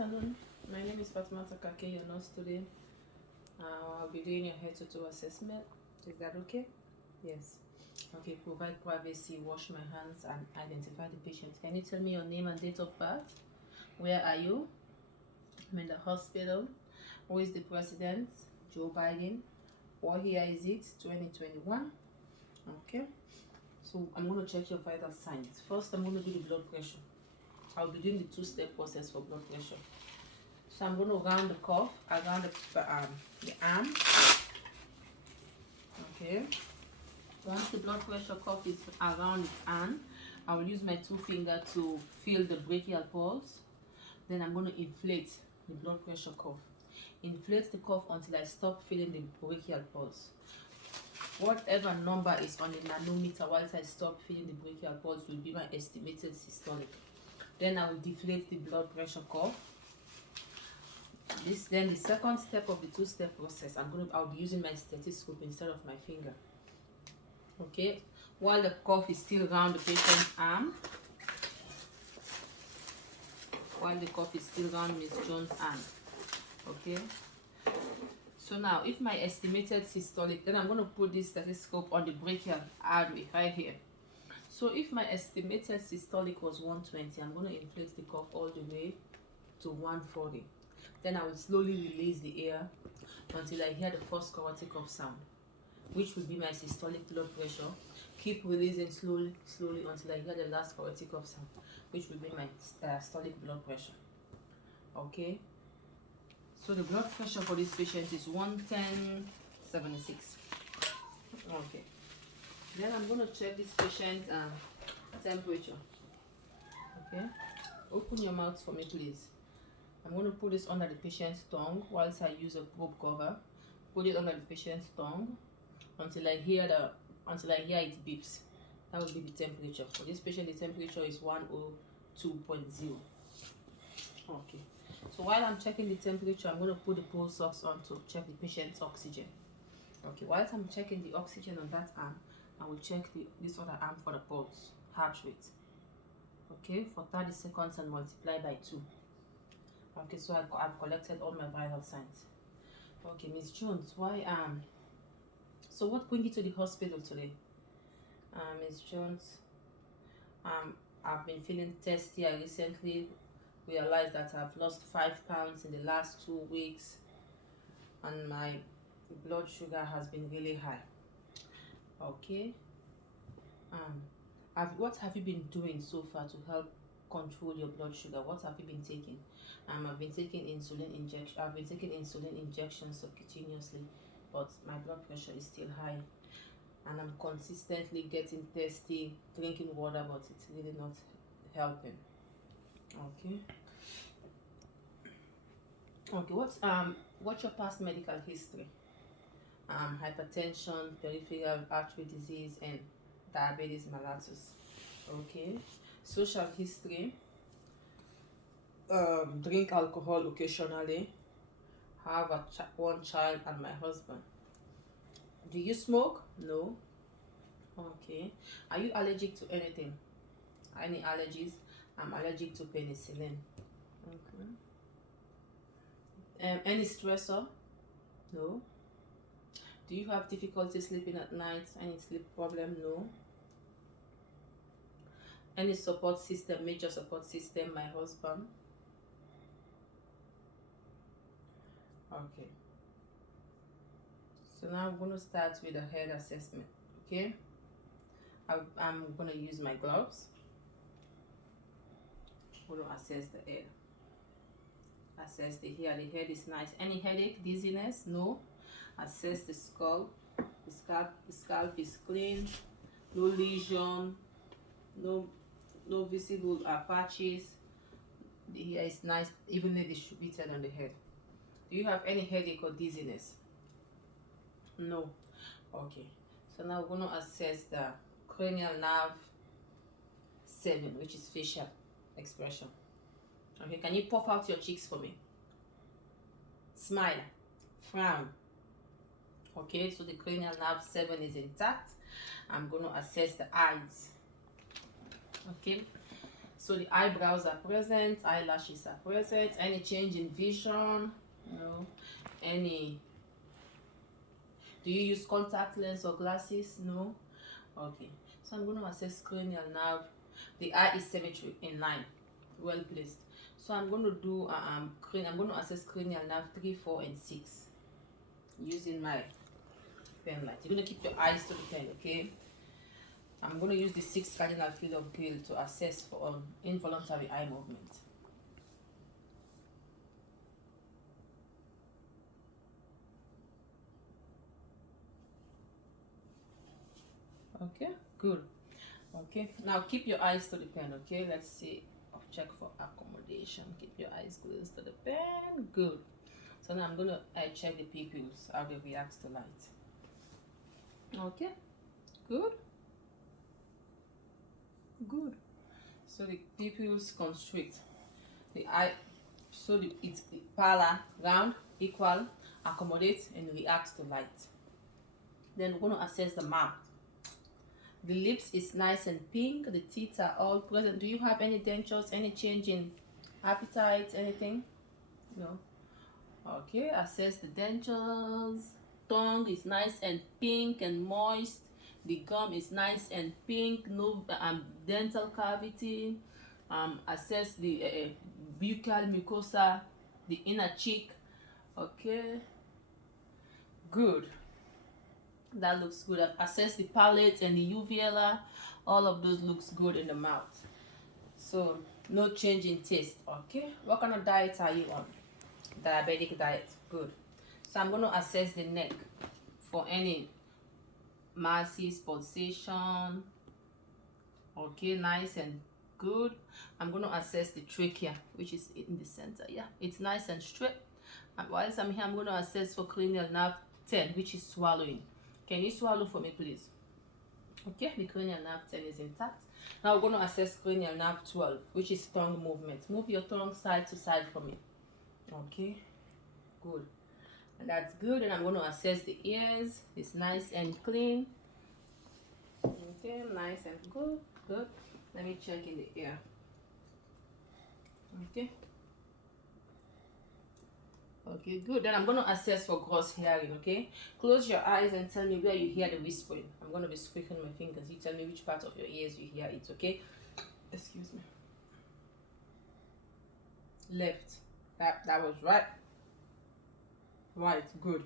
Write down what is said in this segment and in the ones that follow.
afternoon. My name is Fatima Takake, your nurse today. I'll be doing your head to toe assessment. Is that okay? Yes. Okay, provide privacy, wash my hands, and identify the patient. Can you tell me your name and date of birth? Where are you? I'm in the hospital. Who is the president? Joe Biden. What year is it? 2021. Okay. So I'm going to check your vital signs. First, I'm going to do the blood pressure. I'll be doing the two-step process for blood pressure. So I'm going to round the cuff, around the arm. Okay. Once the blood pressure cuff is around its arm, I will use my two fingers to feel the brachial pulse. Then I'm going to inflate the blood pressure cuff. Inflate the cuff until I stop feeling the brachial pulse. Whatever number is on the nanometer whilst I stop feeling the brachial pulse will be my estimated systolic. Then I will deflate the blood pressure cuff. Then the second step of the two-step process, I'll be using my stethoscope instead of my finger. Okay, while the cuff is still around the patient's arm. While the cuff is still around Miss Jones' arm. Okay. So now, if my estimated systolic, then I'm going to put this stethoscope on the brachial artery right here. So if my estimated systolic was 120, I'm going to inflate the cuff all the way to 140. Then I will slowly release the air until I hear the first carotid cuff sound, which will be my systolic blood pressure. Keep releasing slowly until I hear the last carotid cuff sound, which will be my systolic blood pressure. Okay. So the blood pressure for this patient is 110/76. Okay. Then I'm going to check this patient's temperature. Okay. Open your mouth for me, please. I'm going to put this under the patient's tongue whilst I use a probe cover. Put it under the patient's tongue until I hear it beeps. That will be the temperature. For this patient, the temperature is 102.0. Okay. So while I'm checking the temperature, I'm going to put the pulse ox on to check the patient's oxygen. Okay. Whilst I'm checking the oxygen on that arm, I will check this other arm for the pulse, heart rate. Okay, for 30 seconds and multiply by 2. Okay, so I've collected all my vital signs. Okay, Miss Jones, so what bring you to the hospital today? Miss Jones, I've been feeling thirsty. I recently realized that I've lost 5 pounds in the last 2 weeks, and my blood sugar has been really high. Okay. What have you been doing so far to help control your blood sugar? What have you been taking? I've been taking insulin injections subcutaneously, but my blood pressure is still high, and I'm consistently getting thirsty, drinking water, but it's really not helping. Okay. Okay. What's your past medical history? Hypertension, peripheral artery disease, and diabetes mellitus. Okay. Social history. Drink alcohol occasionally. Have one child and my husband. Do you smoke? No. Okay. Are you allergic to anything? Any allergies? I'm allergic to penicillin. Okay. Any stressor? No. Do you have difficulty sleeping at night? Any sleep problem? No. Any support system, major support system? My husband. Okay. So now I'm going to start with a head assessment. Okay. I'm going to use my gloves. I'm going to assess the head. Assess the hair. The head is nice. Any headache, dizziness? No. Assess the skull. The scalp is clean. No lesion. No visible patches. The hair is nice, evenly distributed on the head. Do you have any headache or dizziness? No. Okay. So now we're going to assess the cranial nerve 7, which is facial expression. Okay, can you puff out your cheeks for me? Smile. Frown. Okay, so the cranial nerve 7 is intact. I'm going to assess the eyes. Okay, So the eyebrows are present, eyelashes are present. Any change in vision? No. Any, do you use contact lens or glasses? No. Okay. So I'm going to assess cranial nerve. The eye is symmetric in line, well placed. So I'm going to do I'm going to assess cranial nerve 3, 4, and 6 using my pen light. You're going to keep your eyes to the pen, okay? I'm going to use the 6th cardinal field of view to assess for involuntary eye movement. Okay, good. Okay, now keep your eyes to the pen, okay? Let's see. I'll check for accommodation. Keep your eyes close to the pen. Good. So now I'm going to check the pupils, how they react to light. Okay, good. Good. So the pupils constrict. The eye, so it's parallel, round, equal, accommodate, and react to light. Then we're going to assess the mouth. The lips is nice and pink. The teeth are all present. Do you have any dentures? Any change in appetite? Anything? No. Okay. Assess the dentures. Tongue is nice and pink and moist. The gum is nice and pink. No dental cavity. Assess the buccal mucosa, the inner cheek. Okay. Good. That looks good. Assess the palate and the uvula. All of those looks good in the mouth. So no change in taste. Okay. What kind of diet are you on? Diabetic diet. Good. So I'm going to assess the neck for any masses, pulsation. Okay, nice and good. I'm going to assess the trachea, which is in the center. Yeah, it's nice and straight. And whilst I'm here, I'm going to assess for cranial nerve 10, which is swallowing. Can you swallow for me, please? Okay, the cranial nerve 10 is intact. Now we're going to assess cranial nerve 12, which is tongue movement. Move your tongue side to side for me. Okay, good. And that's good. And I'm going to assess the ears. It's nice and clean. Okay, nice and good. Good. Let me check in the ear. Okay. Okay, good. Then I'm going to assess for gross hearing, okay? Close your eyes and tell me where you hear the whispering. I'm going to be squeaking my fingers. You tell me which part of your ears you hear it, okay? Excuse me. Left. That was right. Right, good.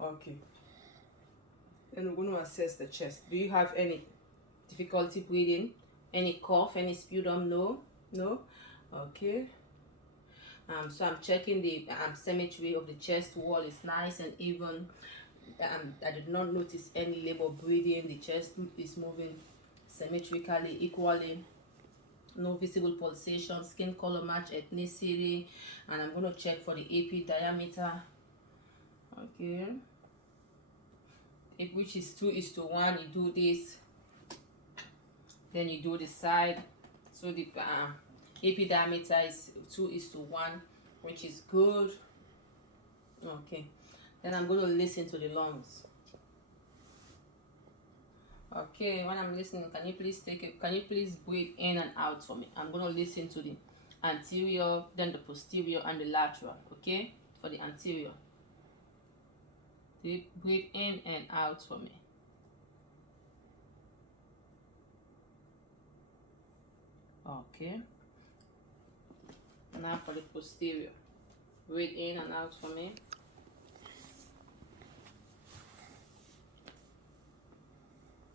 Okay. Then we're going to assess the chest. Do you have any difficulty breathing? Any cough? Any sputum? No? No? Okay. So I'm checking the symmetry of the chest wall is nice and even. I did not notice any labor breathing. The chest is moving symmetrically, equally. No visible pulsation. Skin color match ethnicity. And I'm going to check for the AP diameter. Okay. Which is 2:1. You do this. Then you do the side. So the AP diameter is 2:1, which is good. Okay. Then I'm going to listen to the lungs. Okay, when I'm listening, can you please breathe in and out for me? I'm going to listen to the anterior, then the posterior, and the lateral. Okay, for the anterior. Breathe in and out for me. Okay. Now for the posterior. Breathe in and out for me.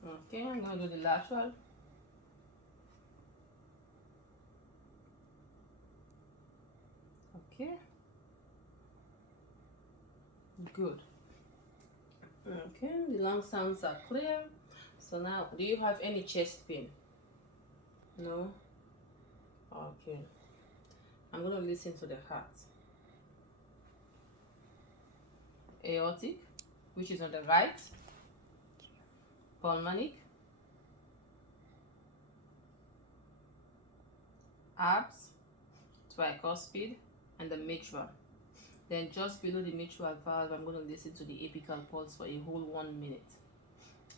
Okay, I'm going to do the lateral. Okay. Good. Okay, the lung sounds are clear. So now, do you have any chest pain? No? Okay. I'm going to listen to the heart. Aortic, which is on the right. Pulmonic. Abs, tricuspid, and the mitral. Then just below the mitral valve, I'm going to listen to the apical pulse for a whole 1 minute.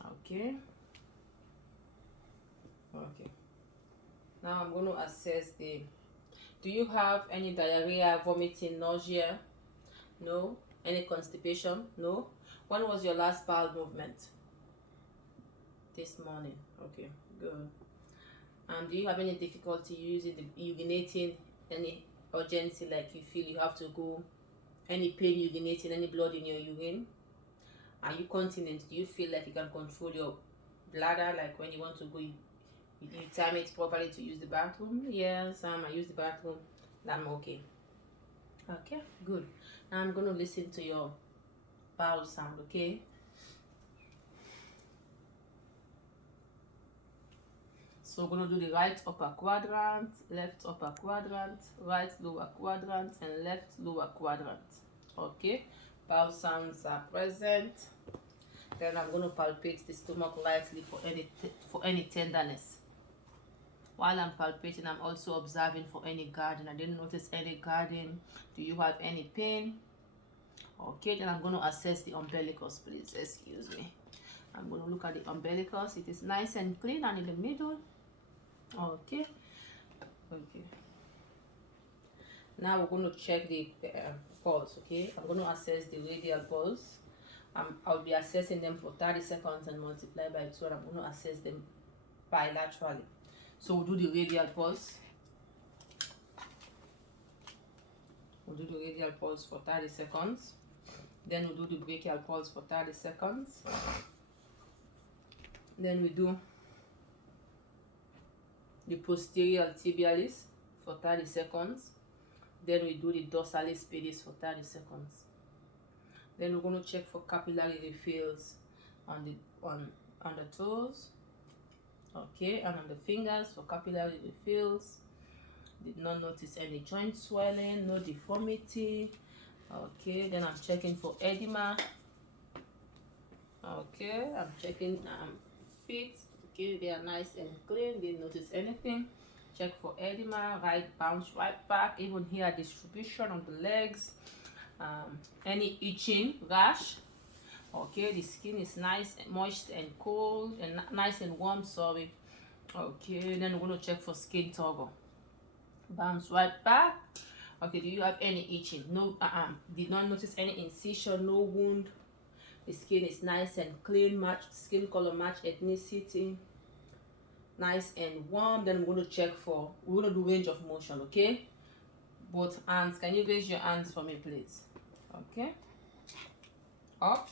Okay. Okay. Now I'm going to assess the, do you have any diarrhea, vomiting, nausea? No. Any constipation? No. When was your last bowel movement? This morning. Okay, good. Do you have any difficulty using the urinating? Any urgency, like you feel you have to go? Any pain urinating? Any blood in your urine? Are you continent? Do you feel like you can control your bladder? Like when you want to go, you time it properly to use the bathroom? Yes, I use the bathroom. I'm okay. Okay, good. Now I'm going to listen to your bowel sound, okay? So we're going to do the right upper quadrant, left upper quadrant, right lower quadrant, and left lower quadrant. Okay, bowel sounds are present. Then I'm going to palpate the stomach lightly for any tenderness. While I'm palpating, I'm also observing for any guarding. I didn't notice any guarding. Do you have any pain? Okay, then I'm going to assess the umbilicus, please. Excuse me. I'm going to look at the umbilicus. It is nice and clean and in the middle. Okay. Okay. Now we're going to check the pulse. Okay. I'm going to assess the radial pulse. I'll be assessing them for 30 seconds and multiply by 2, and I'm going to assess them bilaterally. So we'll do the radial pulse. We'll do the radial pulse for 30 seconds. Then we'll do the brachial pulse for 30 seconds. Then we do the posterior tibialis for 30 seconds. Then we do the dorsalis pedis for 30 seconds. Then we're going to check for capillary refills on the toes. Okay, and on the fingers for capillary refills. Did not notice any joint swelling, no deformity. Okay, then I'm checking for edema. Okay, I'm checking feet. Okay, they are nice and clean, didn't notice anything. Check for edema, right bounce right back. Even here, distribution on the legs. Any itching, rash. Okay, the skin is nice and moist and cold and nice and warm, sorry. Okay, then we're going to check for skin toggle. Bounce right back. Okay, do you have any itching? No, did not notice any incision, no wound. The skin is nice and clean, match skin color, match ethnicity, nice and warm. Then we're going to check for, we're going to do range of motion. Okay, both hands. Can you raise your hands for me, please? Okay, up,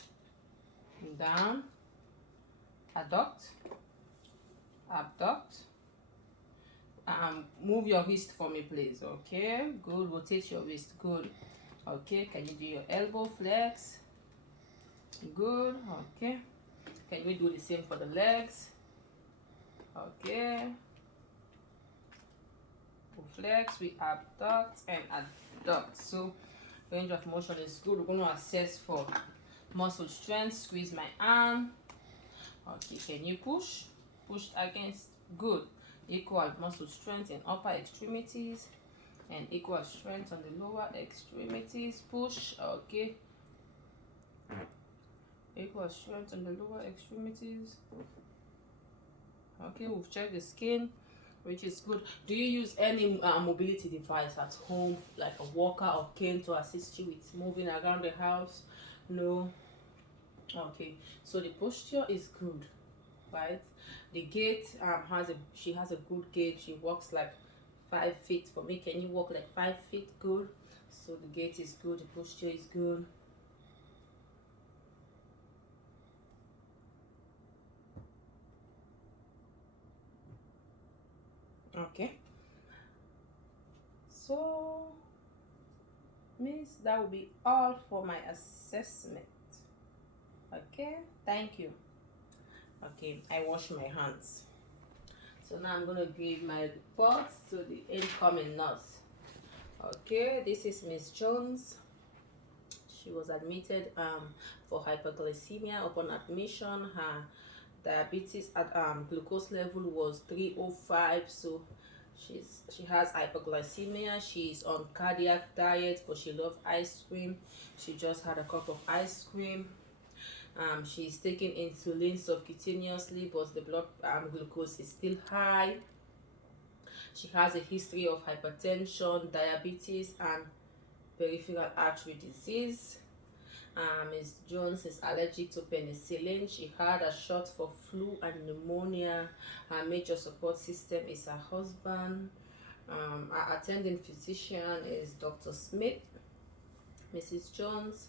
down, adduct, abduct. Move your wrist for me, please. Okay, good. Rotate your wrist. Good. Okay, can you do your elbow flex? Good. Okay, can we do the same for the legs? Okay, we flex, we abduct and adduct. So range of motion is good. We're going to assess for muscle strength. Squeeze my arm. Okay, can you push against? Good. Equal muscle strength in upper extremities and equal strength on the lower extremities. Push. Okay, equal strength on the lower extremities. Okay, we've checked the skin, which is good. Do you use any mobility device at home, like a walker or cane, to assist you with moving around the house? No. Okay, so the posture is good, right? The gait she has a good gait. She walks like 5 feet. For me, can you walk like 5 feet? Good. So the gait is good, the posture is good. Okay, so Miss, that will be all for my assessment. Okay, thank you. Okay, I wash my hands. So now I'm going to give my reports to the incoming nurse. Okay, this is Miss Jones. She was admitted for hyperglycemia. Upon admission, her diabetes at glucose level was 305. So she has hyperglycemia. She's on cardiac diet, but she loves ice cream. She just had a cup of ice cream. She's taking insulin subcutaneously, but the blood glucose is still high. She has a history of hypertension, diabetes, and peripheral artery disease. Ms. Jones is allergic to penicillin. She had a shot for flu and pneumonia. Her major support system is her husband. Our attending physician is Dr. Smith. Mrs. Jones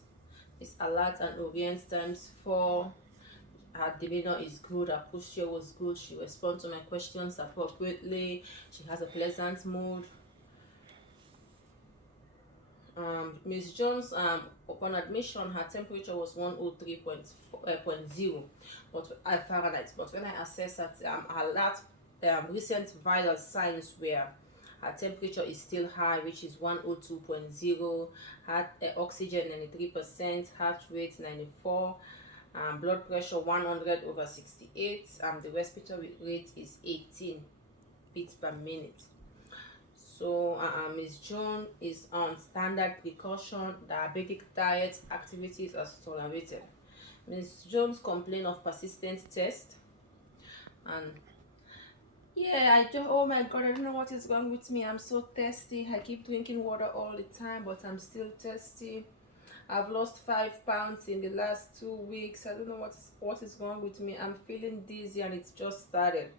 is alert and orient times 4. Her demeanor is good, her posture was good, she responds to my questions appropriately, she has a pleasant mood. Ms. Jones, upon admission, her temperature was 103.0 but Fahrenheit. But when I assessed her, her last recent vital signs were her temperature is still high, which is 102.0, heart oxygen 93%, heart rate 94, blood pressure 100/68, the respiratory rate is 18 beats per minute. So Ms. Jones is on standard precaution, diabetic diet, activities as tolerated. Ms. Jones complained of persistent thirst, and yeah, oh my god, I don't know what is wrong with me. I'm so thirsty. I keep drinking water all the time, but I'm still thirsty. I've lost 5 pounds in the last 2 weeks. I don't know what is wrong with me. I'm feeling dizzy and it's just started.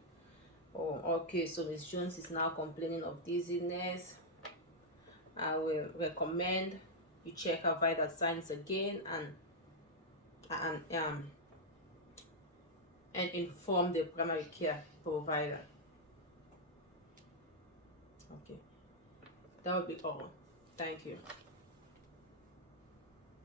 Oh, okay, so Miss Jones is now complaining of dizziness. I will recommend you check her vital signs again and inform the primary care provider. Okay, that would be all. Thank you.